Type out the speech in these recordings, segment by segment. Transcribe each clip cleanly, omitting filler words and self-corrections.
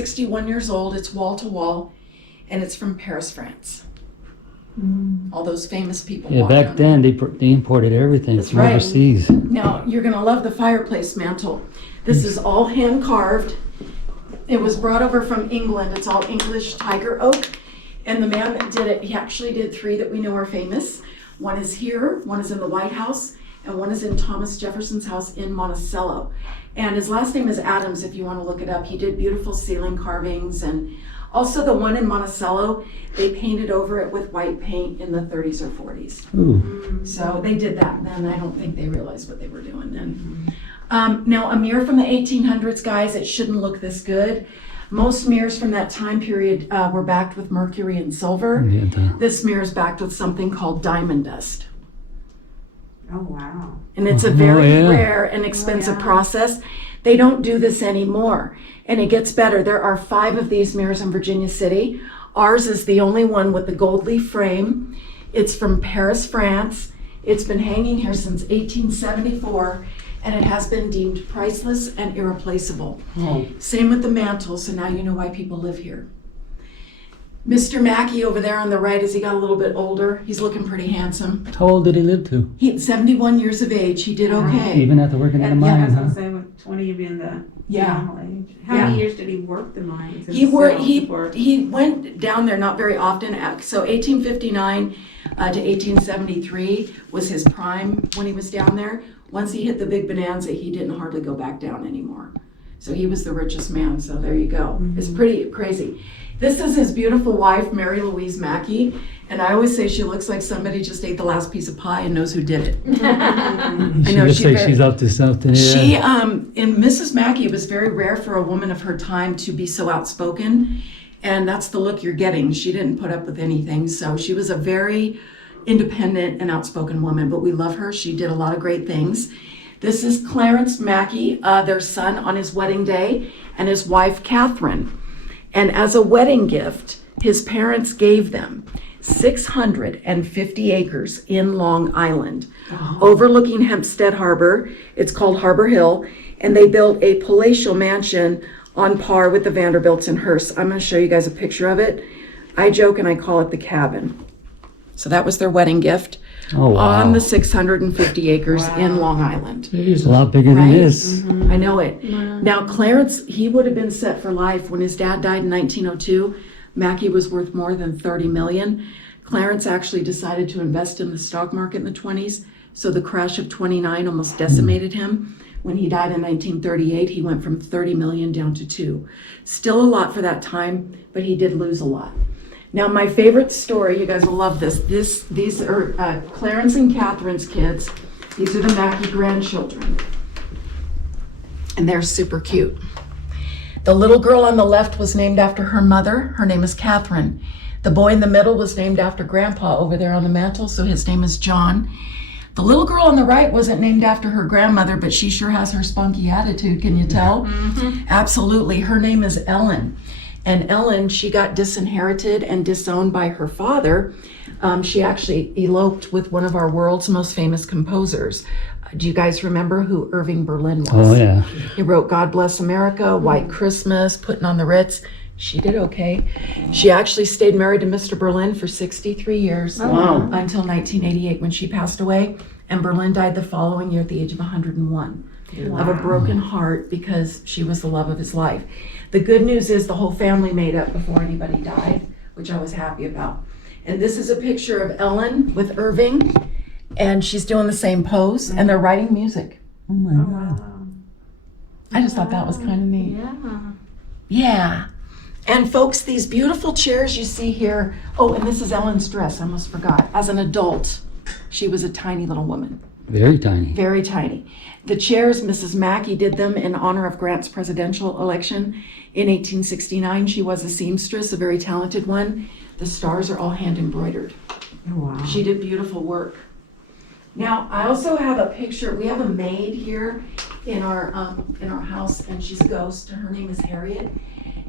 161 years old. It's wall to wall, and it's from Paris, France. All those famous people. Yeah, back then they imported everything That's from right. overseas. Now, you're going to love the fireplace mantle. This is all hand carved. It was brought over from England. It's all English tiger oak. And the man that did it, he actually did 3 that we know are famous. One is here, one is in the White House, and one is in Thomas Jefferson's house in Monticello. And his last name is Adams, if you want to look it up. He did beautiful ceiling carvings, and also the one in Monticello, they painted over it with white paint in the 30s or 40s. Ooh. So they did that then. I don't think they realized what they were doing then. Now, a mirror from the 1800s, guys, it shouldn't look this good. Most mirrors from that time period were backed with mercury and silver. Yeah, This mirror is backed with something called diamond dust. Oh, wow. And it's a very yeah. rare and expensive process. They don't do this anymore. And it gets better. There are 5 of these mirrors in Virginia City. Ours is the only one with the gold leaf frame. It's from Paris, France. It's been hanging here since 1874, and it has been deemed priceless and irreplaceable. Oh. Same with the mantle, so now you know why people live here. Mr. Mackay over there on the right, as he got a little bit older, he's looking pretty handsome. How old did he live to? He's 71 years of age. He did okay. Even after working at a Yeah, I mine, was gonna huh? say, with 20 being the Yeah. normal age. How Yeah. many years did he work the mines? He went down there not very often. So 1859 to 1873 was his prime when he was down there. Once he hit the big bonanza, he didn't hardly go back down anymore. So he was the richest man. So there you go. It's pretty crazy. This is his beautiful wife, Mary Louise Mackay. And I always say she looks like somebody just ate the last piece of pie and knows who did it. She know, looks she like very- she's up to something. Yeah. She, in Mrs. Mackay, it was very rare for a woman of her time to be so outspoken. And that's the look you're getting. She didn't put up with anything. So she was a very independent and outspoken woman, but we love her. She did a lot of great things. This is Clarence Mackay, their son on his wedding day, and his wife, Catherine. And as a wedding gift, his parents gave them 650 acres in Long Island, overlooking Hempstead Harbor. It's called Harbor Hill, and they built a palatial mansion on par with the Vanderbilts and Hearsts. I'm going to show you guys a picture of it. I joke and I call it the cabin. So that was their wedding gift Oh, wow. on the 650 acres in Long Island. It's a lot bigger than Right? this. I know it. Now, Clarence, he would have been set for life. When his dad died in 1902, Mackay was worth more than 30 million. Clarence actually decided to invest in the stock market in the 20s, so the crash of 29 almost decimated him. When he died in 1938, he went from 30 million down to 2. Still a lot for that time, but he did lose a lot. Now, my favorite story, you guys will love this. These are Clarence and Catherine's kids. These are the Mackay grandchildren. And they're super cute. The little girl on the left was named after her mother. Her name is Catherine. The boy in the middle was named after Grandpa over there on the mantle, so his name is John. The little girl on the right wasn't named after her grandmother, but she sure has her spunky attitude, can you tell? Absolutely. Her name is Ellen. And Ellen, she got disinherited and disowned by her father. She actually eloped with one of our world's most famous composers. Do you guys remember who Irving Berlin was? Oh, yeah. He wrote God Bless America, White Christmas, Putting on the Ritz. She did okay. She actually stayed married to Mr. Berlin for 63 years until 1988 when she passed away. And Berlin died the following year at the age of 101 of a broken heart because she was the love of his life. The good news is the whole family made up before anybody died, which I was happy about. And this is a picture of Ellen with Irving, and she's doing the same pose, and they're writing music. Oh my God. I just thought that was kind of neat. Yeah. Yeah. And folks, these beautiful chairs you see here, oh, and this is Ellen's dress, I almost forgot. As an adult, she was a tiny little woman. Very tiny. Very tiny. The chairs, Mrs. Mackay did them in honor of Grant's presidential election. In 1869, she was a seamstress, a very talented one. The stars are all hand embroidered. Wow. She did beautiful work. Now, I also have a picture. We have a maid here in our house, and she's a ghost, and her name is Harriet.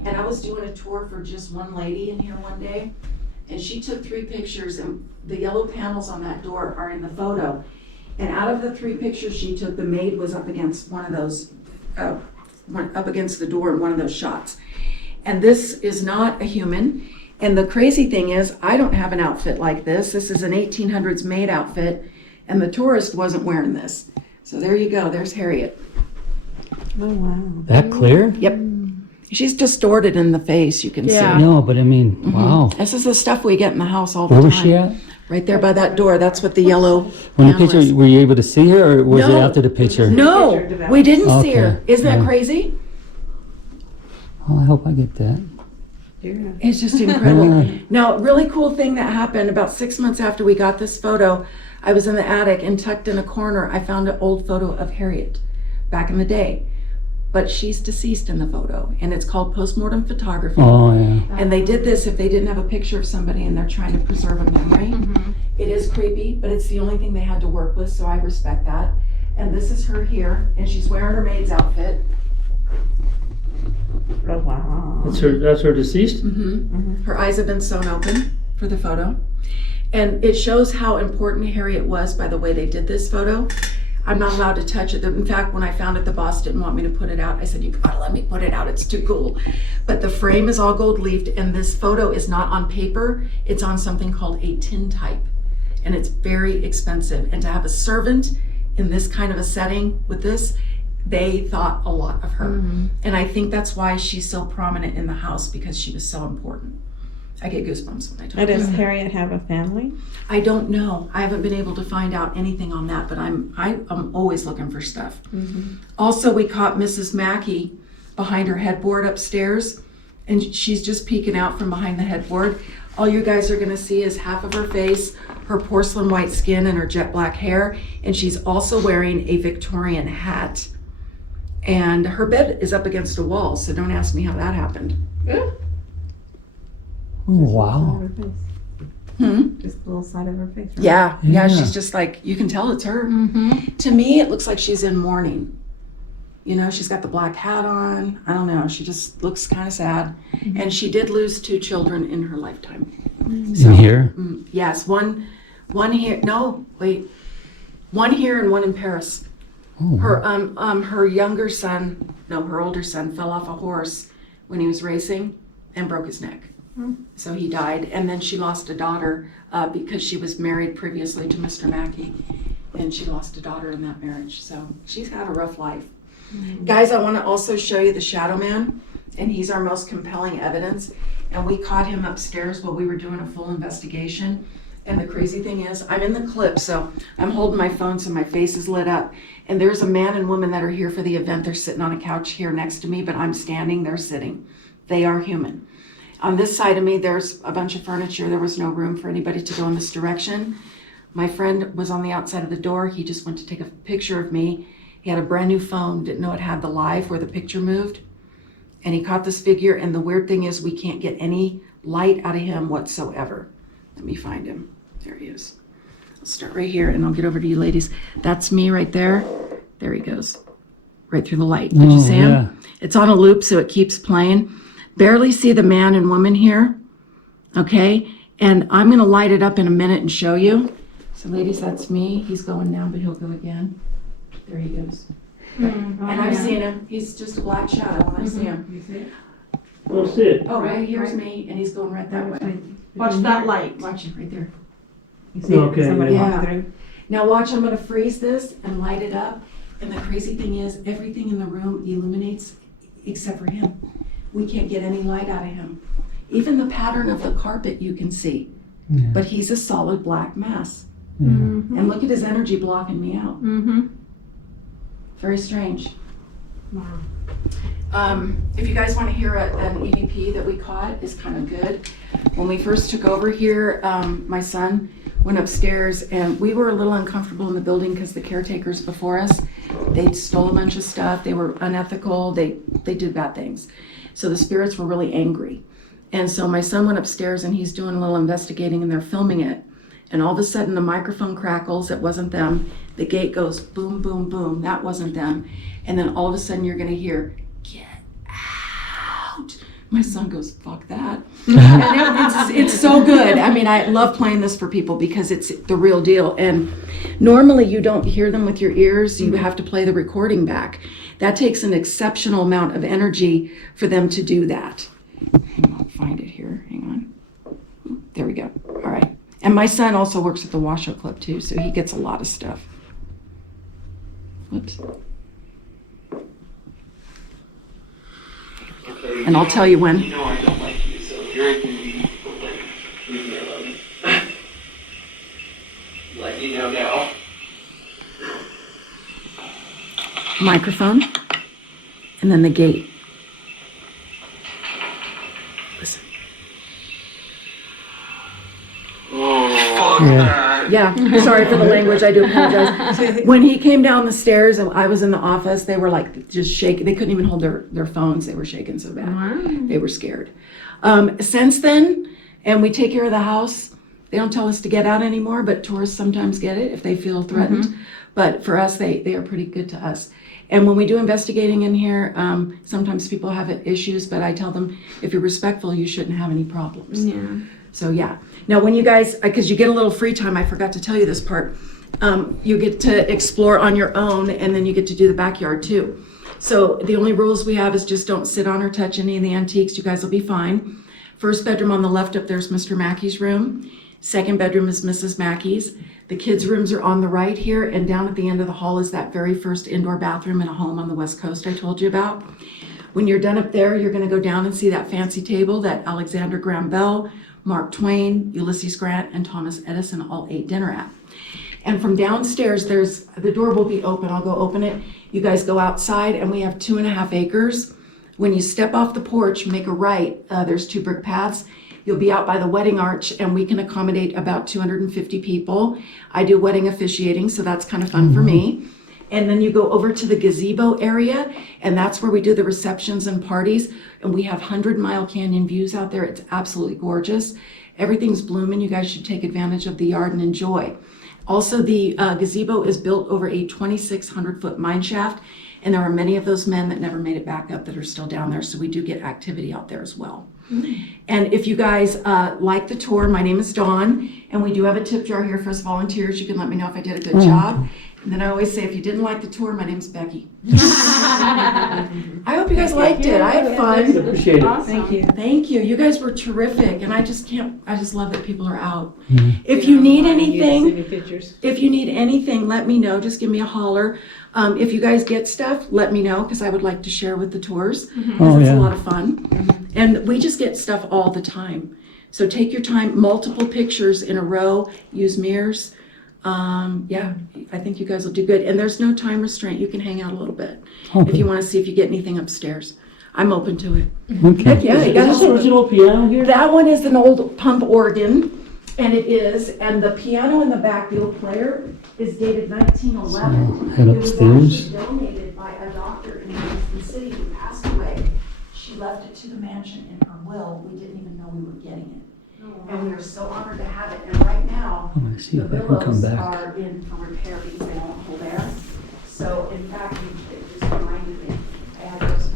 And I was doing a tour for just one lady in here one day, and she took 3 pictures, and the yellow panels on that door are in the photo. And out of the 3 pictures she took, the maid was up against one of those, up against the door in one of those shots. And this is not a human. And the crazy thing is, I don't have an outfit like this. This is an 1800s made outfit, and the tourist wasn't wearing this. So there you go. There's Harriet. Oh, wow. That clear? Yep. She's distorted in the face, you can Yeah. see. No, but I mean, wow. This is the stuff we get in the house all the Where time. was she at? Right there by that door. That's what the yellow When the panel is. picture, were you able to see her, or was it No. after the picture? No, Picture developed. we didn't see her. Okay, Isn't that yeah. crazy? Oh, I hope I get that. Yeah. It's just incredible. Now, really cool thing that happened about 6 months after we got this photo, I was in the attic and tucked in a corner, I found an old photo of Harriet back in the day. But she's deceased in the photo, and it's called postmortem photography. Oh, yeah. And they did this if they didn't have a picture of somebody and they're trying to preserve a memory. It is creepy, but it's the only thing they had to work with, so I respect that. And this is her here, and she's wearing her maid's outfit. Oh, wow. That's her deceased? Her eyes have been sewn open for the photo. And it shows how important Harriet was by the way they did this photo. I'm not allowed to touch it. In fact, when I found it, the boss didn't want me to put it out. I said, you gotta let me put it out, it's too cool. But the frame is all gold leafed, and this photo is not on paper, it's on something called a tintype. And it's very expensive. And to have a servant in this kind of a setting with this, they thought a lot of her. And I think that's why she's so prominent in the house, because she was so important. I get goosebumps when I talk Now, does about it. Harriet have a family? I don't know. I haven't been able to find out anything on that, but I'm always looking for stuff. Also, we caught Mrs. Mackay behind her headboard upstairs, and she's just peeking out from behind the headboard. All you guys are gonna see is half of her face, her porcelain white skin, and her jet black hair, and she's also wearing a Victorian hat. And her bed is up against a wall, so don't ask me how that happened. Oh, wow. Just the little side of her face. Right? Yeah, Yeah. she's just like, you can tell it's her. To me, it looks like she's in mourning. You know, she's got the black hat on. I don't know, she just looks kind of sad. And she did lose 2 children in her lifetime. In here? Yes, one here, no, wait. One here and one in Paris. Oh, Her younger son, no, her older son fell off a horse when he was racing and broke his neck. So he died, and then she lost a daughter because she was married previously to Mr. Mackay, and she lost a daughter in that marriage. So she's had a rough life. Guys, I want to also show you the Shadow Man, and he's our most compelling evidence. And we caught him upstairs while we were doing a full investigation. And the crazy thing is, I'm in the clip, so I'm holding my phone so my face is lit up. And there's a man and woman that are here for the event. They're sitting on a couch here next to me, but I'm standing, they're sitting. They are human. On this side of me, there's a bunch of furniture. There was no room for anybody to go in this direction. My friend was on the outside of the door. He just went to take a picture of me. He had a brand new phone, didn't know it had the live where the picture moved. And he caught this figure, and the weird thing is we can't get any light out of him whatsoever. Let me find him. There he is. I'll start right here, and I'll get over to you ladies. That's me right there. There he goes. Right through the light. Did you see him? yeah. It's on a loop, so it keeps playing. Barely see the man and woman here. Okay? And I'm going to light it up in a minute and show you. So ladies, that's me. He's going now, but he'll go again. There he goes. And I've seen him. He's just a black shadow when I see him. You see it? We'll see it. Oh, right here's me, and he's going right that way. Watch that light. Watch it right there. You see Okay, it? Somebody yeah. walking through? Now watch, I'm going to freeze this and light it up. And the crazy thing is, everything in the room illuminates except for him. We can't get any light out of him. Even the pattern of the carpet you can see. Yeah. But he's a solid black mass. Yeah. And look at his energy blocking me out. Very strange. Wow. If you guys want to hear an EVP that we caught, is kind of good. When we first took over here, my son went upstairs, and we were a little uncomfortable in the building because the caretakers before us, they stole a bunch of stuff. They were unethical. They did bad things. So the spirits were really angry. And so my son went upstairs, and he's doing a little investigating, and they're filming it. And all of a sudden the microphone crackles. It wasn't them. The gate goes boom, boom, boom. That wasn't them. And then all of a sudden you're going to hear, "Get out." My son goes, "Fuck that." And it's so good. I mean, I love playing this for people because it's the real deal. And normally you don't hear them with your ears. You have to play the recording back. That takes an exceptional amount of energy for them to do that. find it here. Hang on. There we go. All right. And my son also works at the Washoe Club too, so he gets a lot of stuff. Whoops. Okay, And I'll tell you when. You know I don't like you, so if you're inconvenient, then leave me alone. Let you know now. Microphone. And then the gate. Listen. Oh, fuck Yeah. that. Yeah, sorry for the language. I do apologize. When he came down the stairs and I was in the office, they were like just shaking. They couldn't even hold their phones. They were shaking so bad. They were scared. Since then, and we take care of the house, they don't tell us to get out anymore, but tourists sometimes get it if they feel threatened. But for us, they are pretty good to us. And when we do investigating in here, sometimes people have issues, but I tell them, if you're respectful, you shouldn't have any problems. Yeah. So yeah. Now when you guys, because you get a little free time, I forgot to tell you this part, you get to explore on your own and then you get to do the backyard too. So the only rules we have is just don't sit on or touch any of the antiques. You guys will be fine. First bedroom on the left up there's Mr. Mackey's room. Second bedroom is Mrs. Mackey's. The kids' rooms are on the right here, and down at the end of the hall is that very first indoor bathroom in a home on the West Coast I told you about. When you're done up there, you're gonna go down and see that fancy table that Alexander Graham Bell, Mark Twain, Ulysses Grant, and Thomas Edison all ate dinner at. And from downstairs, the door will be open. I'll go open it. You guys go outside, and we have 2.5 acres. When you step off the porch, make a right, there's 2 brick paths. You'll be out by the wedding arch, and we can accommodate about 250 people. I do wedding officiating, so that's kind of fun for me. And then you go over to the gazebo area, and that's where we do the receptions and parties. And we have 100 Mile Canyon views out there. It's absolutely gorgeous. Everything's blooming. You guys should take advantage of the yard and enjoy. Also, the gazebo is built over a 2,600-foot mine shaft, and there are many of those men that never made it back up that are still down there, so we do get activity out there as well. And if you guys like the tour, my name is Dawn, and we do have a tip jar here for us volunteers. You can let me know if I did a good job. And then I always say, if you didn't like the tour, my name's Becky. I hope you guys liked it. I had fun. Appreciate it. Awesome. Thank you. Thank you. You guys were terrific, and I just love that people are out. If you need anything, let me know. Just give me a holler. If you guys get stuff, let me know, because I would like to share with the tours, because it's a lot of fun. And we just get stuff all the time. So take your time, multiple pictures in a row, use mirrors. Yeah, I think you guys will do good. And there's no time restraint. You can hang out a little bit if you want to see if you get anything upstairs. I'm open to it. Okay. Yeah, you Is got this the original piano here? That one is an old pump organ, and it is. And the piano in the back, the old player, is dated 1911. So, head It was upstairs. actually donated by a doctor in Houston City who passed away. She left it to the mansion in her will. We didn't even know we were getting it. And we are so honored to have it. And right now, I want to see the if I can come billows back. are in for repair because they won't hold air. So in fact, it just reminded me. I had those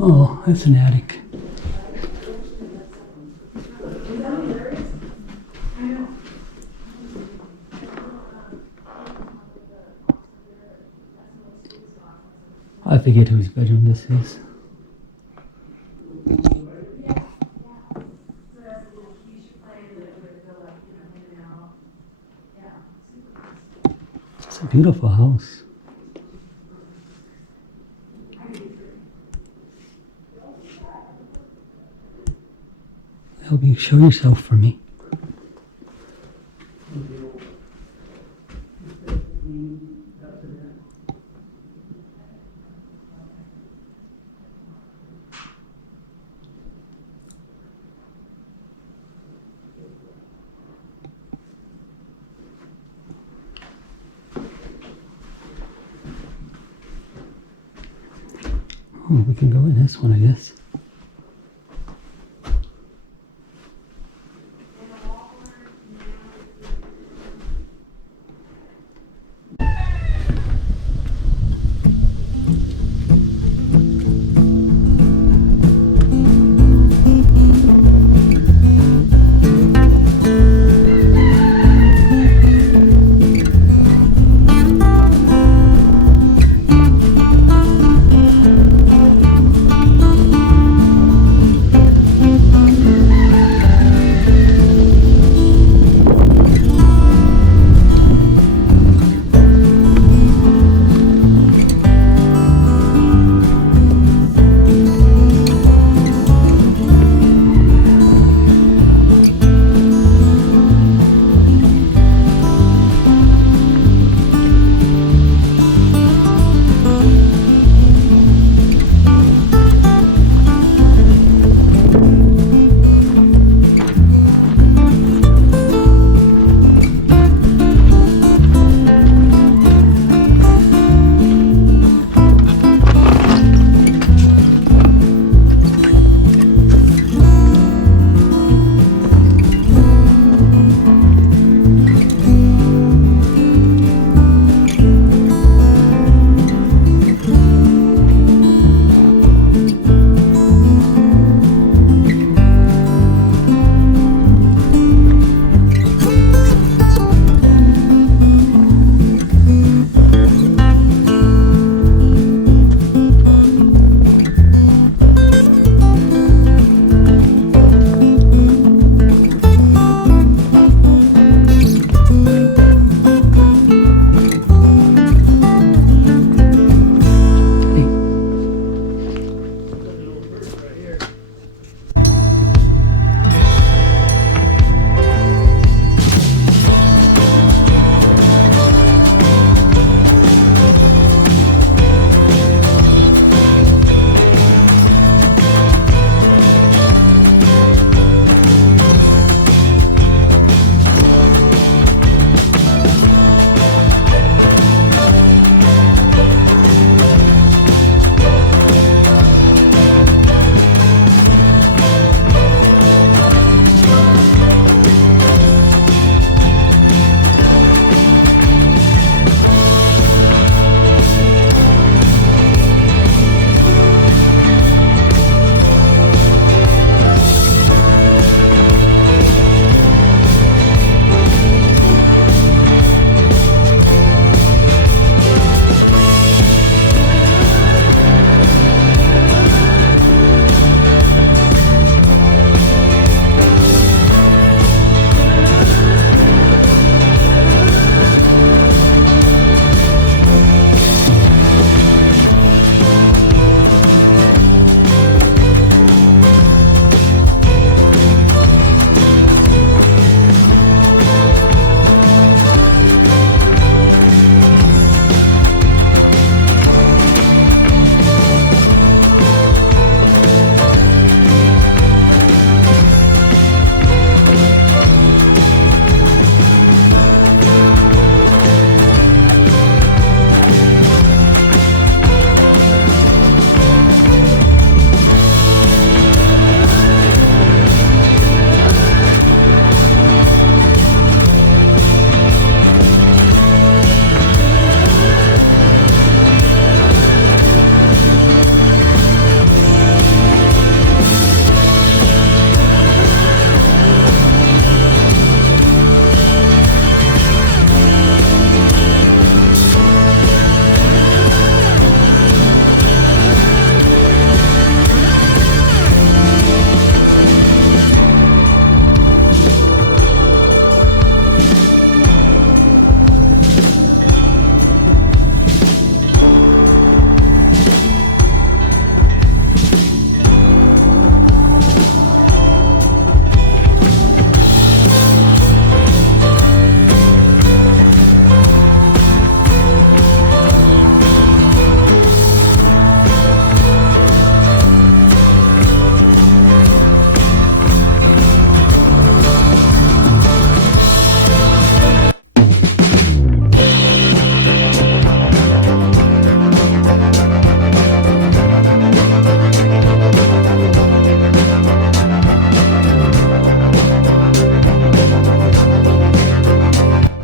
Oh, that's an attic. I forget whose bedroom this is. It's a beautiful house. Help you show yourself for me. Oh, we can go in this one, I guess.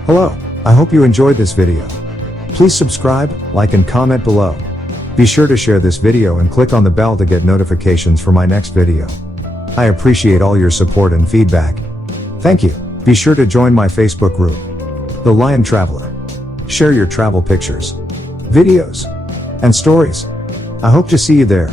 Hello, I hope you enjoyed this video. Please subscribe, like and comment below. Be sure to share this video and click on the bell to get notifications for my next video. I appreciate all your support and feedback. Thank you. Be sure to join my Facebook group, The Lion Traveler. Share your travel pictures, videos, and stories. I hope to see you there.